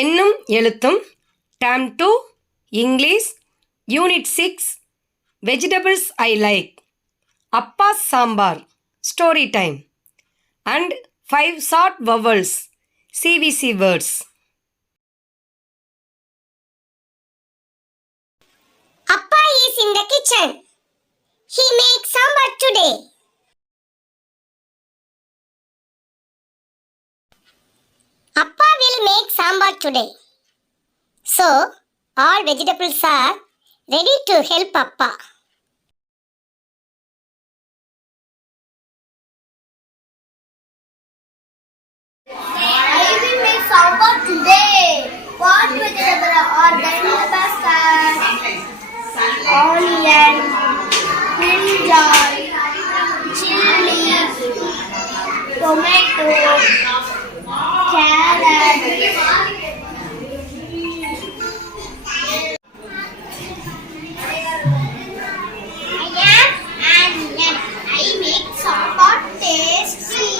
Ennum Ezhuthum Term2 English Unit 6 Vegetables I like. Appa sambar Story time and 5 short vowels CVCwords. Appa is in the kitchen. He makes sambar today. Appa will make sambar today. So, all vegetables are ready to help Appa. I will make sambar today. What vegetables are there in the basket? Onion, brinjal, chili, tomato, carrot. I make sambar tasty.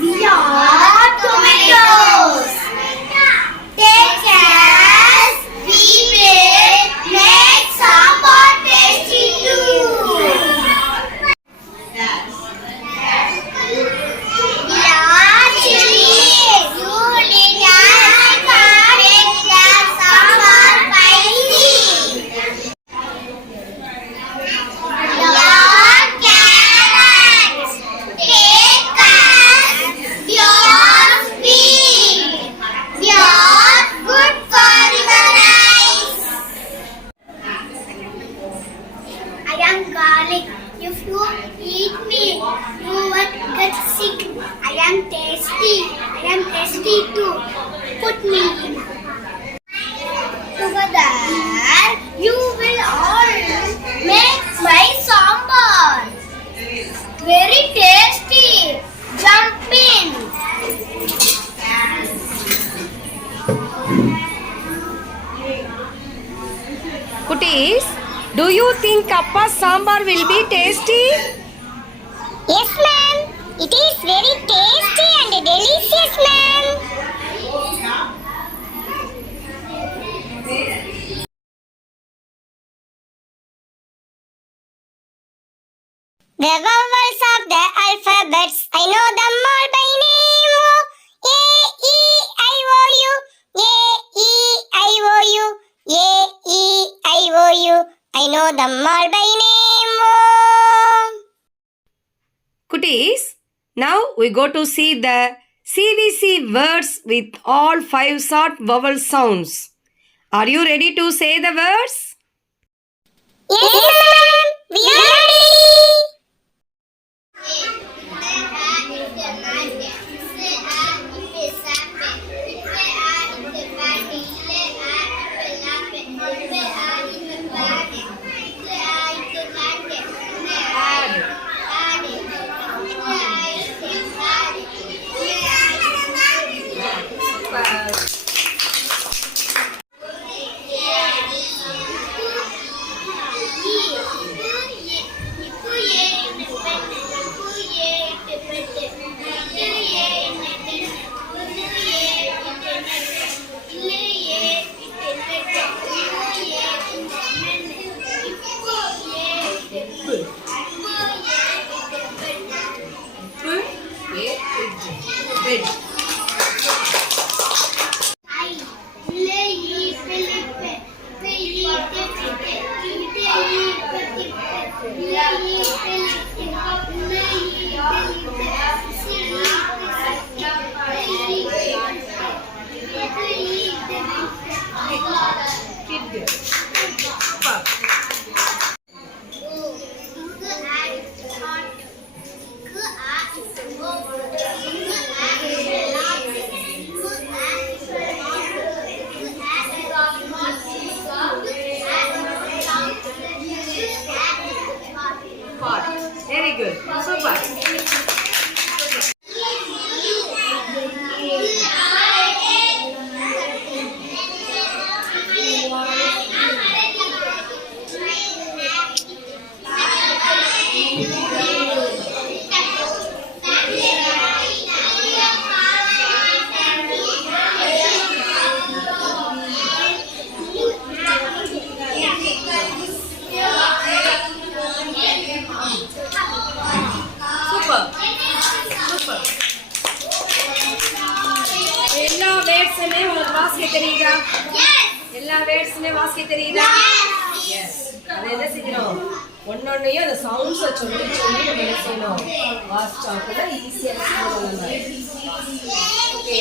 We are tomatoes. Take care. We will make sambar tasty too. We are chilies. You need to make the sambar spicy. We are carrots. Take us. We are sweet. We are good for your eyes. I am garlic. If you eat me, you will get sick. I am tasty. I am tasty too. Put me in. Together, you will all make my sambar. Very tasty. Jump in. Kutties, do you think Appa's sambar will be tasty? Yes, ma'am. It is very tasty and delicious, ma'am. The vowels of the alphabets, I know them all by name. A, E, I, O, U. A, E, I, O, U. A, E, I, O, U. I know them all by name. Kutties, now we go to see the CVC words with all 5 short vowel sounds. Are you ready to say the words? Yes, ma'am. We are ready. வேர்ட்ஸுமே உங்களுக்கு வாசிக்க தெரியுதா? எல்லா வேர்ட்ஸுமே வாசிக்க தெரியுதா? S. அதை என்ன செய்யணும்? ஒன்னொன்னையும் அந்த சவுண்ட்ஸை சொல்லி சொல்லி நம்ம என்ன செய்யணும்? வாசிச்சா கூட ஈஸியாக ஓகே.